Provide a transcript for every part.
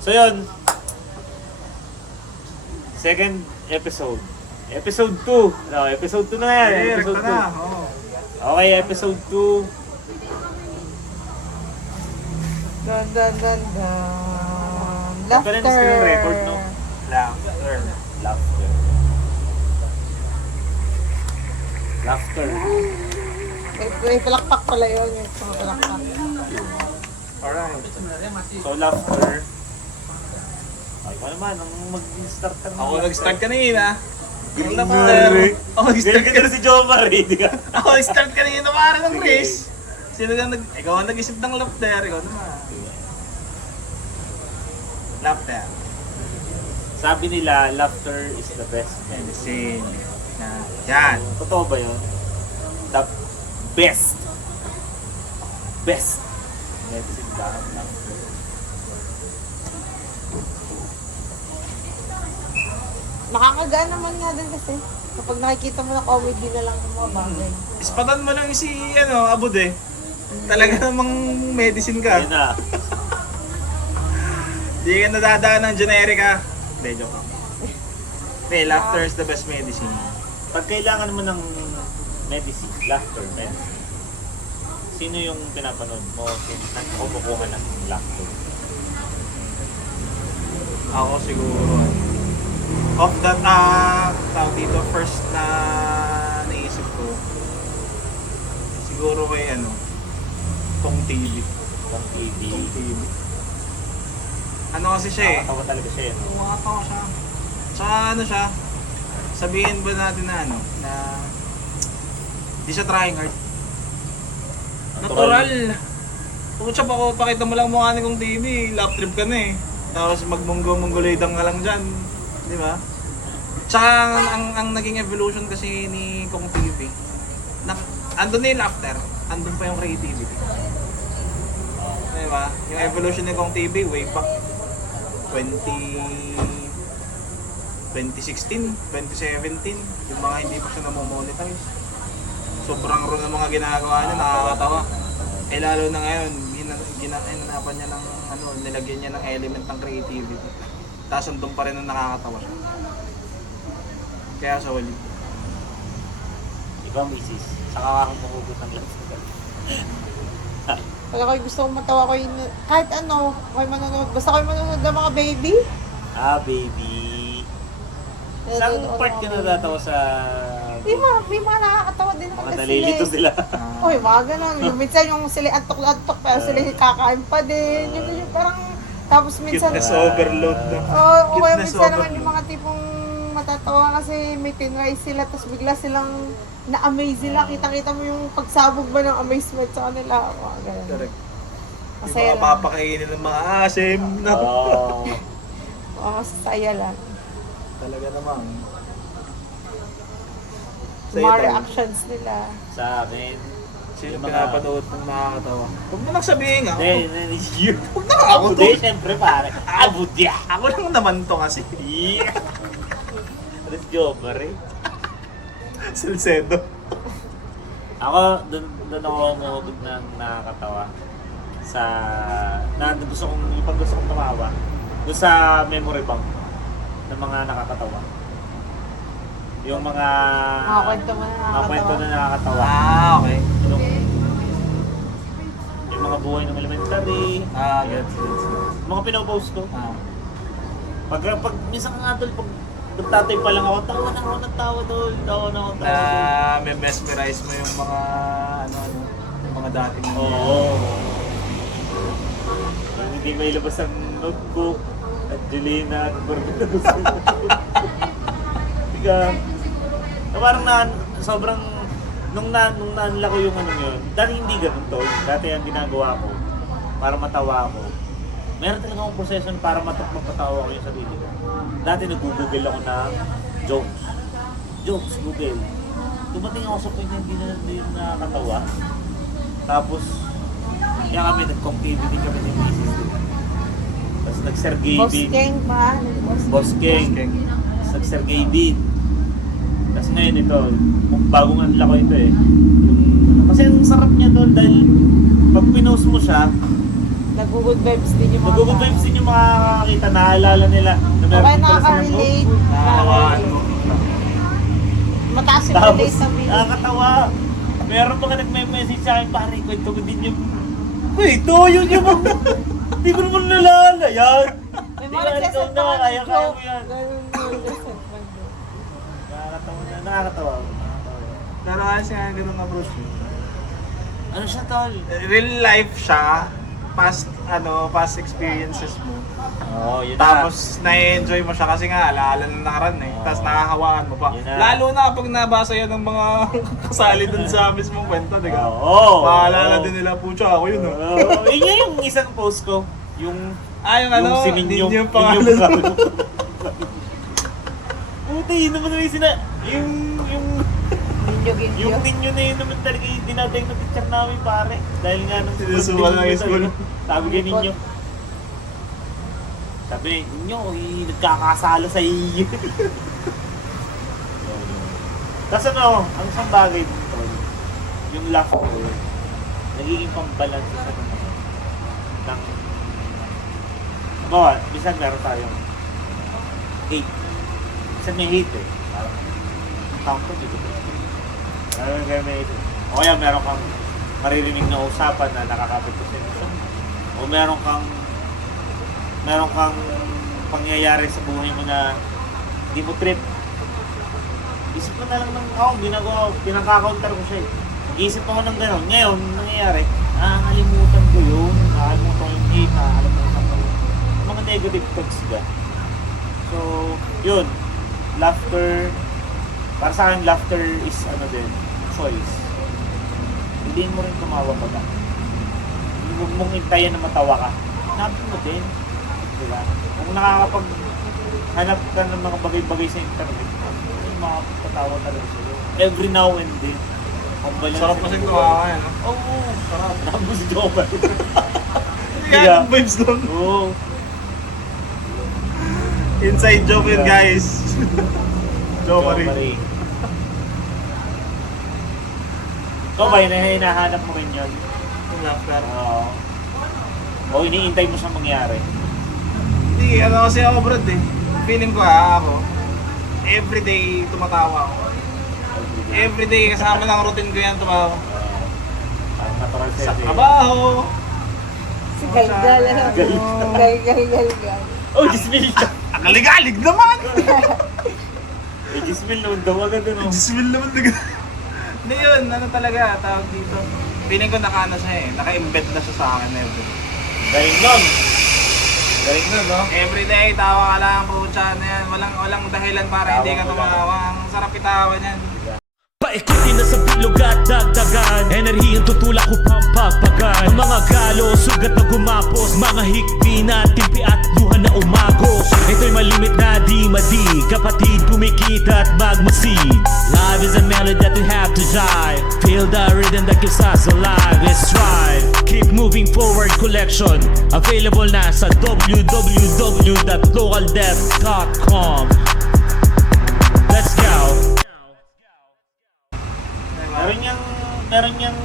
So yun, second episode. Episode 2. No, episode 2 na yan. Episode 2. Okay, episode 2. Dun, dun, dun, dun. Ito rin Laughter. yung record, no? Laughter. Laughter. Laughter. May palakpak pala yun. Yung mga palakpak. Alright. So, laughter. Ay, mo naman, ang mag-start ka naman. Ako nag-start kanina. Yung Mare. laughter. Ako nag-start Ganyan ka na si Jomar eh, di ka? Ako nag-start kanina para ng race. Sino ka ikaw ang nag-isip ng laughter. Ikaw naman. Laughter. Sabi nila, laughter is the best medicine. Medicine. Yan. Totoo ba yun? The best. Best. Medicine ba? Laughter. Nakakagaan naman nga din kasi. Kapag nakikita mo na comedy na lang ng mga bagay. Ispatan mo lang si Abud eh. Talaga namang medicine ka. Ayun na. Hindi ka nadadaan ng generika. Hindi, joke lang. Hindi, laughter is the best medicine. Pag kailangan mo ng medicine, laughter, medicine, sino yung pinapanood mo? Saan ka kumukuha ng laughter? Ako siguro. Of that, tawag dito, first na naisip ko, siguro may Tong TV. Pang TV. Tong TV. Ano kasi siya eh? Nakakatawa talaga siya eh. no? Nakakatawa siya. Tsaka siya, sabihin ba natin na na di siya trying hard. Natural. Kung siya pakita mo lang mukha ni Kong TV, lap trip ka na eh. Tapos magmunggo-munggulidang ka lang dyan. Di ba? Tsaka ang naging evolution kasi ni Kong TV, andun na yung laughter, andun pa yung creativity. Di ba? Yung evolution ni Kong TV, way back 2016, 2017, yung mga hindi pa siya namomonetize. Sobrang raw ng mga ginagawa niya, nakakatawa. Eh lalo na ngayon, ginanapan niya ng nilagyan niya ng element ng creativity. Tapos andun pa rin ang nakakatawa siya. Kaya sa wali. Ikaw, misis. Saka ka kumukugot ng laughter. Kaya ko gusto kong matawa ko yun. Kahit ano, ako'y manonood. Basta ako'y manonood ng mga baby. Ah, baby. Saan part ka natatawa sa... May mga nakakatawa din naman Mga kasi nalilito sila. Uy, mga ganun. Yung minsan yung sila antok-antok pero sila kakain pa din. Yung parang, tapos minsan... Cuteness overload na. Oo, kaya Cuteness minsan naman overload. yung mga tipong matatawa kasi may tinry sila tapos bigla silang na-amaze sila. Kitang-kita mo yung pagsabog ba ng amazement sa kanila. Mga ganun. Correct. Yung Masaya mga lang. papakainin ng mga asim. No? Oo. Oo, masasaya lang. Talaga naman. Yung mga reactions nila. Sa akin. Sino yung mga- pinapanood ng nakakatawa? Huwag mo lang sabihin nga. Hindi, yun. Huwag na ako to. Hindi, syempre pare. Abudya. Ako lang naman to kasi. Yeah. Let's go, pare. Salcedo. Ako, doon ako umuhugod ng nakakatawa. Sa... gusto kong tumawa. Doon sa memory bank ng mga nakakatawa. Yung mga... Mga kwento mo na Mga kwento na nakakatawa. nakakatawa. Okay. Yung mga buhay ng elementary. Gets. Mga pinopost ko. Pag minsan nga tol, pag nagtatay pa lang ako, tawa na ako ng tawa tol. Tawa na ako. Na may mesmerize mo yung mga yung mga dating Oo. Yung hindi may labas ang notebook. Angelina at Barbados. Diga. Parang sobrang nung naanla ko yung yun. Dati hindi ganun tol. Dati ang ginagawa ko para matawa ako. Meron talaga akong proseso para mapatawa ko yung sarili ko. Dati nag-google ako ng jokes. Jokes, Google. Dumating ako sa point na hindi na yung nakakatawa. Tapos, kaya kami nag-competitive kami ni Mrs. Tapos nag-Sergey Boss din. King ba? Boss King. Tapos nag-Sergey din. Tapos ngayon ito, bagong anla ko ito eh. Kasi ang sarap niya doon dahil pag pinost mo siya, Nag-good vibes din yung mga mag-good tao. vibes din yung makakakita naalala nila na meron Okay, din pala silang nakaka-relate. book. Nakakawaan mo. Mataas yung Tapos, relate sa video. nakakatawa. Meron pa nga nagme-message sa akin, pare, kwento ko din yung... Wait, ito yun yung... Di ko naman nalala yan. May Di mga ba, ikaw nagsaset na, pa kaya ng mo joke. yan. Ganun yung nagsaset pa ng joke. Nakakatawa na, nakakatawa. Pero kasi nga ganun approach mo. Ano siya, tol? Real life siya, past experiences mo. Oo, yun Tapos na-enjoy mo siya kasi nga alaala ng nakaraan eh. Oo. Tapos nakakawaan mo pa. Yun na. Lalo na kapag nabasa yan ng mga kasali dun sa mismong kwento, di ba? Oo. Maalala din nila, pucha ako yun oh. Oo, yun nga yung isang post ko. Yung... Yung ano, si hindi Ninyo. yung pangalan. Puti, yun naman yung yung Ninyo game yung yun. ninyo na yun naman talaga yung dinadaing na teacher namin pare. Dahil nga nung Sinusukan ng school. Sabi kay ninyo. Sabi ni ninyo, nagkakasala sa iyo. Tapos ano, ang isang bagay dito, yung laughter, nagiging pambalance sa ng bawa, minsan meron tayong hate. Minsan may hate eh. Parang count ko dito. May hate. O kaya meron kang maririnig na usapan na nakakapit sa inyo. O meron kang pangyayari sa buhay mo na hindi mo trip. Isip mo na lang ng ginagawa, pinaka-counter ko siya eh. Isip ako ng gano'n. Ngayon, nangyayari, nakakalimutan ko yun. Nakakalimutan ko yung hate, nakakalimutan ko yung mga negative thoughts ka. So, yun. Laughter, para sa akin, laughter is ano din, choice. Hindi mo rin tumawa pa ka. Huwag mong intayan na matawa ka. Hanapin mo din. Diba? Kung nakakapaghanap ka ng mga bagay-bagay sa internet, may makapagpatawa talaga sa'yo. Every now and then. Sarap kasi tumawa yan, no? Oo, sarap. Nabo si Jobber. Yan, vibes doon. Oo. Inside joke yun, guys. Jokeri. Ikaw ba, hinahanap mo rin yun? Yung laughter. Oo. O iniintay mo siyang mangyari? Hindi, ano kasi ako, Brad eh. Feeling ko ako, everyday tumatawa ako. Everyday kasama ng routine ko yan tumawa. Ang natural Sa sa'yo. trabaho. Si Galgal. Galgal. Oh, Gismil siya. Ang kaligalig naman! Eh, Gismil naman daw agad ano. Gismil naman na Hindi yun, ano talaga, tawag dito. Feeling ko naka-ano siya eh, naka-embed na siya sa akin everyday. Galing nun. Galing nun, no? Everyday, tawa ka lang, pucha na yan. Walang dahilan para hindi ka Tawa mo tumawa. Ang sarap itawa niyan. Paikutin na sa bilog at dagdagan, enerhiyang tutulak ko pampapagan. Ang mga galo, sugat na gumapos, mga hikbi na timpi at luha na umagos. Ito'y malimit na di kapatid kumikita at magmasid. Life is a melody that we have to drive. Feel the rhythm that keeps us alive. Let's strive. Keep moving forward collection. Available na sa www.localdef.com. Let's go. Meron niyang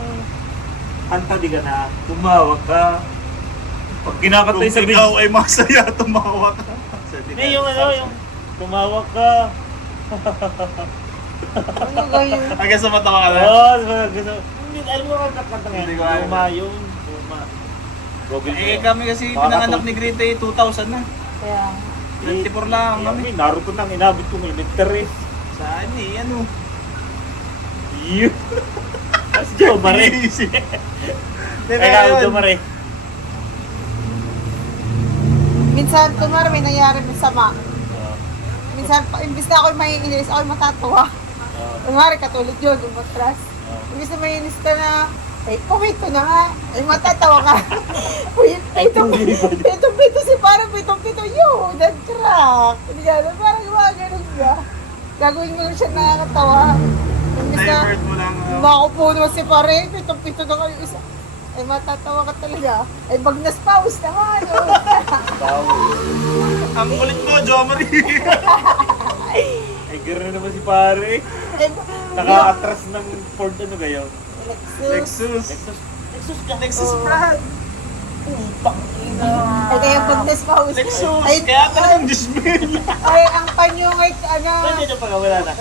kanta di ka na tumawag ka. Pag kinakatay sa Kung ikaw ay masaya, tumawa ka. Hindi yung ano, yung tumawag ka. Ano ganyan? Hanggang sa matawa ka na. Oo, gusto. Hindi, alam mo kung kanta nga. Hindi ko alam. Luma yun. Luma. Google mo. Eh kami kasi pinanganak ni Green Day 2000 na. Kaya, 24 lang kami. Naruto nang inabot ko may nectar eh. Saan eh, ano? Yun. Tapos Joe Mare. Easy. Ikaw, Joe Mare. minsan, kunwari may nangyari masama. Minsan, imbis na ako maiinis, ako matatawa. Kunwari, katulad yun, umatras. Imbis na mainis ka na, ay, kumito na nga. Ay, matatawa ka. Uy, pitong-pito si parang pitong-pito, yo, nag-crack. Hindi gano'n, parang mga ganun ka. Gagawin mo lang siya nakakatawa. Imbis na, Divert mo lang. makaupo naman si pare, pitong-pito na kayo isa. Ay, matatawa ka talaga. Ay, bagnas paus na nga, no? Ang kulit mo, Jomari. Ay, gano'n naman si pare. Ay, Naka-atras ng Ford ano kayo? Lexus. Lexus. Lexus ka. Lexus brand. Putang ina. Ay, kaya goodness pa. Lexus, kaya talagang dismil. Ay, ang panyo ay, ano, Saan yun yung pag wala na?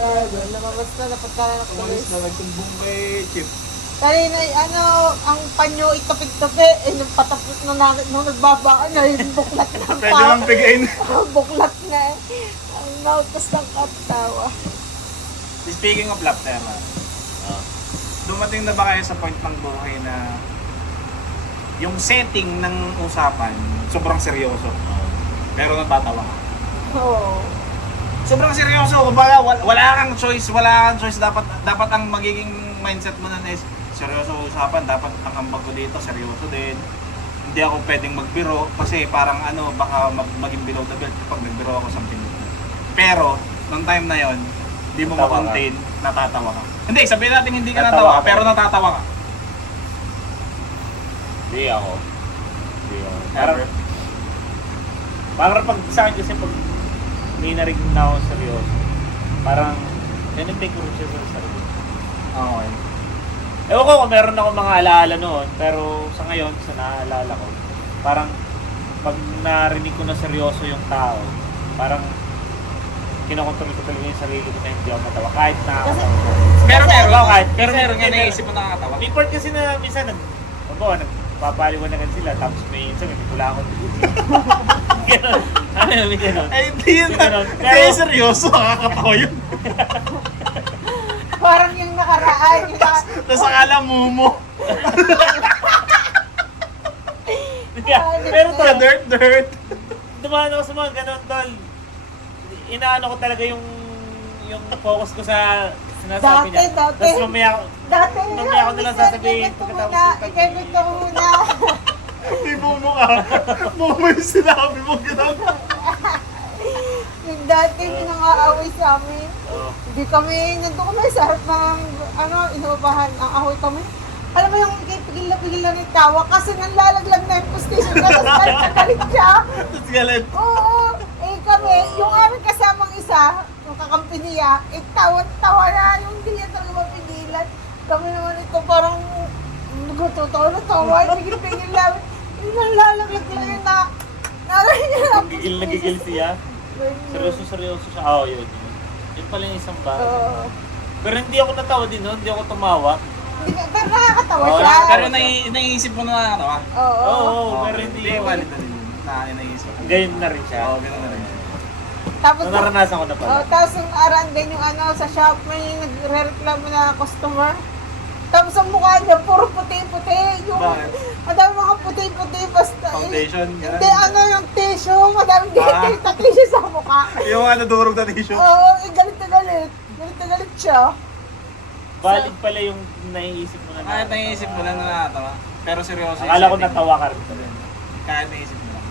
lumabas na, napagkala ng Umalis tulis. na nagtumbong kay Chip. Kanina, ano, ang panyo itapit-tapi, eh, nung patapos na namin, nung nagbabaan na, yung buklat na ang Pwede lang pigain. buklat na eh. Ang nautas ng katawa. Speaking of lap terra, dumating na ba kayo sa point ng buhay na yung setting ng usapan sobrang seryoso pero natatawa ka? Oo. Sobrang seryoso, kumbaga wala kang choice, dapat ang magiging mindset mo na is seryoso usapan, dapat ang ambag ko dito seryoso din. Hindi ako pwedeng magbiro kasi parang ano, baka maging below the belt kapag nagbiro ako something. Pero nung time na yon, hindi mo Natawa ma-contain, natatawa ka. Hindi, sabihin natin hindi ka Natawa natawa, ka. pero natatawa ka. Hindi ako. Parang pag sa akin kasi pag may narinig na ako seryoso, parang ganun ko rin siya sa sarili. Okay. Ewan ko kung meron ako mga alaala noon, pero sa ngayon, sa naaalala ko, parang pag narinig ko na seryoso yung tao, parang kinokontrol ko talaga yung sarili ko na hindi ako matawa. Kahit na ako. Pero meron, kahit, pero meron nga kasi- naisip mo nakakatawa. May part kasi na minsan nagpapaliwanagan sila, tapos may minsan may pula ako. Ganon. Ano yun, may ganon. Ay, hindi yun. Ganon. Hindi, seryoso, nakakatawa yun. Parang yung nakaraan, yung Tapos akala mo. Pero to, Dirt. dumaan ako sa mga ganon, tol. Inaano ko talaga yung focus ko sa sinasabi niya. Dati. Tapos mamaya dati ko nalang sasabihin pagkatapos yung pag- ikemento ko muna. Hindi mo ka. Mo yung sinabi mo gano'n. Yung dati yung nangaaway sa amin. Oo. Hindi kami, nandun kami sa harap ng, inuupahan, ang ahoy kami. Alam mo yung pigil na ng tawa kasi nanlalaglag na yung postation na tapos galit siya. Tapos galit. Oo, eh kami, yung aming kasamang isa, yung kakampi niya, tawa na yung hindi niya talaga mapigilan. Kami naman ito parang nagtutawa na tawa, pigil namin. Yung nanlalaglag lang yun na, Nagigil siya. Seryoso siya. Oo, yun. Yun pala yung isang bagay. Oo. Pero hindi ako natawa din noon, hindi ako tumawa. Pero nakakatawa Oo, siya. Pero naiisip mo na nakakatawa. Oo. Oo, pero hindi Hindi, ako. valid na din. Naiisip mo. Gayon na rin siya. Oo, gano'n na rin. Tapos, Naranasan ko na pala. tapos yung aran din yung sa shop, may nagre-reklamo na customer. Tapos ang mukha niya, puro puti-puti. Yung, Bakit? madami mga puti-puti, basta. Foundation, yan. Hindi, yung tissue, madami na tissue sa mukha. Yung durog na tissue. Oo, galit na galit. Galit na galit siya. Valid pala yung naiisip mo na. Kahit naiisip mo lang na nakakatawa. Pero seryoso yung Akala ko setting. natawa ka rin pala. Kahit naiisip mo lang.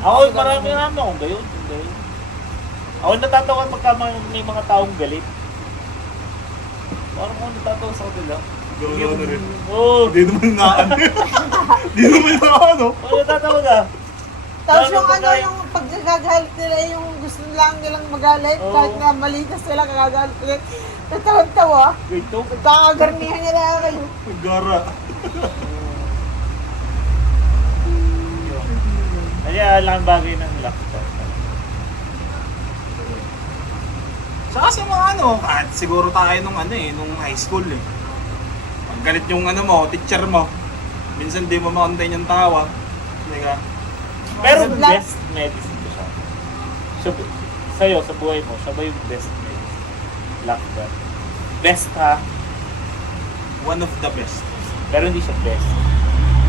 Ako, marami nga akong gayon. Ako natatawa pagka may mga taong galit. Parang ako natatawa sa kanila. Gano'n na rin. Oo. Hindi naman na ano. Hindi naman na ano. Oo, natatawa ka. Tapos Lalo yung pagka- yung pagkagalit nila, yung gusto lang nilang magalit, Oo. kahit na mali na sila, kagagalit nila. Natawa-tawa. Wait, to. Kakagarnihan nila kayo. Gara. Kaya lang bagay ng laptop. Saka sa mga kahit siguro tayo nung nung high school eh. Pag galit yung teacher mo, minsan di mo ma-contain yung tawa. Hindi ka? Pero Last- best medicine ko siya. So, sa'yo, sa buhay mo, siya ba yung best medicine? Laptop. Best ha? One of the best. Pero hindi siya best.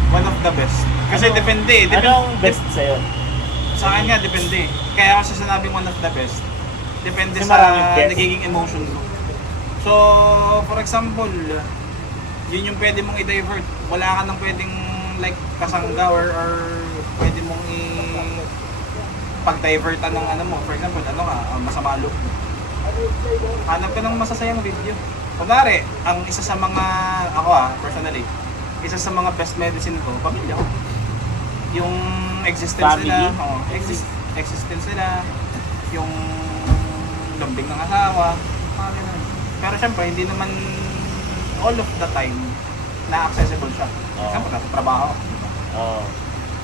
One of the best. Kasi depende. Anong best sa'yo? Sa akin nga, depende. Kaya ako sinabing one of the best. Depende Kasi sa maraming best. nagiging emotion mo. So, for example, yun yung pwede mong i-divert. Wala ka nang pwedeng like kasangga or pwede mong pag-divertan ng for example, masama loob mo. Hanap ka ng masasayang video. Kunwari, ang isa sa mga, ako personally, isa sa mga best medicine ko, pamilya ko. Yung existence Family? nila, existence nila, yung lambing ng asawa, mga ganun. Pero syempre, hindi naman all of the time na accessible siya. Oo. Siyempre, nasa trabaho. Oo.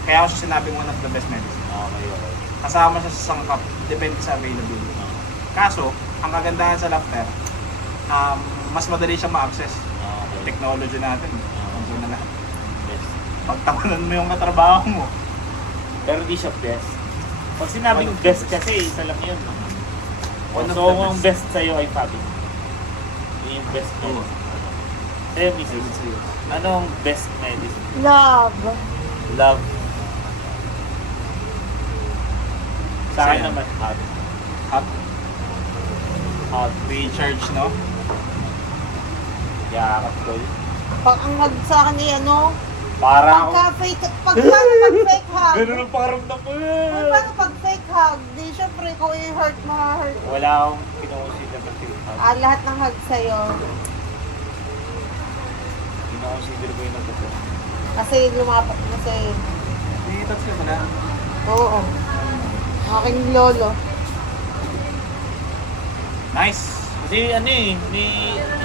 Kaya ako siya sinabing one of the best medicine. Okay, okay. Kasama siya sa sangkap, depende sa availability. Kaso, ang kagandahan sa Laughter, mas madali siya ma-access. Okay. Technology natin, andun na lahat. Best. Pagtawanan mo yung katrabaho mo, Pero di siya best. Pag sinabing One of the best best. kasi, isa lang yun. No? One of So, the ang best. best sa'yo ay Fabi. Yun yung best Oo. medicine. Sa'yo, Mrs. Anong best medicine? Love. Love. Sa akin Sa'yo? naman, hot. hot, Hot. recharge, no? Yakap ko yun. Pag ang hug sa akin ay ano, Para ako. pag fake hug. Ganun ang pakaramdam ko Uy, yun. paano pag fake hug? Di syempre ko i-hurt mo, hurt. Wala akong kinoconsider na fake hug. Lahat ng hug sa'yo. Kinoconsider ko yun ang totoo. Kasi lumapat na sa'yo. May touch ka pala. Oo. Aking lolo. Nice! Kasi ano eh, may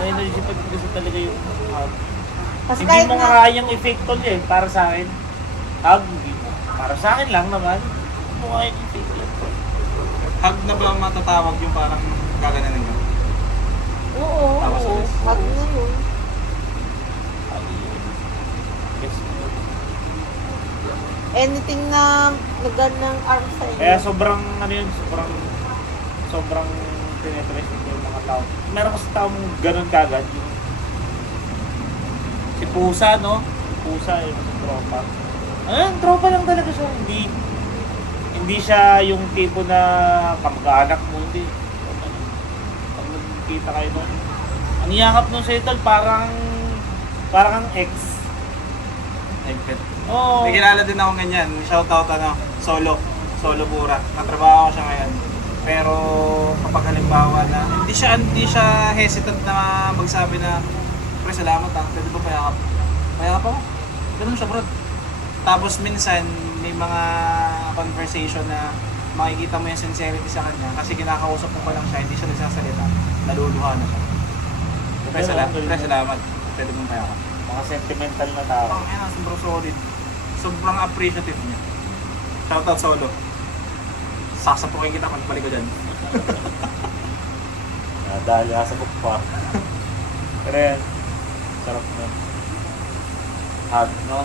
energy pag gusto talaga yung hug. Kasi Hindi kahit mo na, kayang effect tol eh, para sa akin. Hug, hindi mo. Para sa akin lang naman. Hindi mo kayang effect yun. Hug na ba matatawag yung parang gaganan ka? oo, Tapos oo. ulit. Hug na yun. Hug yun. Yes, yun. Anything na nagan ng arm sa'yo. Kaya sobrang ano yun, sobrang tinetrace ko yung mga tao. Meron kasi taong ganun kagad yung si Pusa, no? Si Pusa, yung tropa. Tropa lang talaga siya. Hindi siya yung tipo na kamag-anak mo, hindi. Pag nagkita kayo nun, ang yakap nung sa tol, parang ang ex. Nagpet. Oo. May kilala din ako ganyan. Shoutout Solo Pura. Katrabaho ko siya ngayon. Pero kapag halimbawa na hindi siya hesitant na magsabi na pre salamat pwede ba payakap? Payakap ako. Ganun siya bro. Tapos minsan may mga conversation na makikita mo yung sincerity sa kanya kasi kinakausap mo pa lang siya, hindi siya nagsasalita, naluluha na siya. Pre salamat. Pwede bang payakap? Mga sentimental na tao. Ang ina, sobrang solid. Sobrang appreciative niya. Shoutout Solo. Sasapukin kita kung balik ko dyan. Dahil sa pa. Pero yan, sarap na. Hug, no?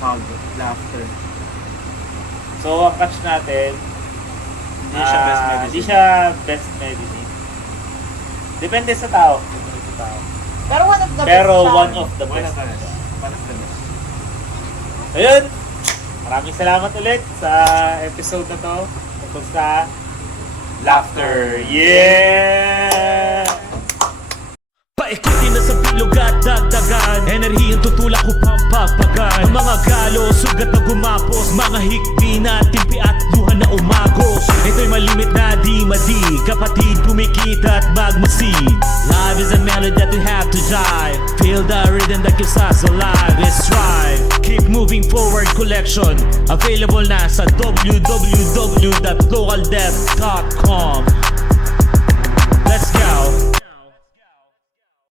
Hug, laughter. So, ang catch natin, Hindi siya best medicine. Hindi siya best medicine. Depende sa tao. Pero one of the Pero best siya. one of the One best. of the best. One of the best. Ayun! Maraming salamat ulit sa episode na to. Tungkol sa laughter. Yeah! Paikutin na sa bilog at dagdagan Enerhiyang tutulak upang pagpagan Ang mga galo, sugat na gumapos Mga hikbi na timpi at luha na umagos Ito'y malimit na di madi Kapatid, kumikita at magmasid Life is a melody that we have to drive Feel the rhythm that keeps us alive Let's strive Keep moving forward collection Available na sa www.localdeath.com Let's get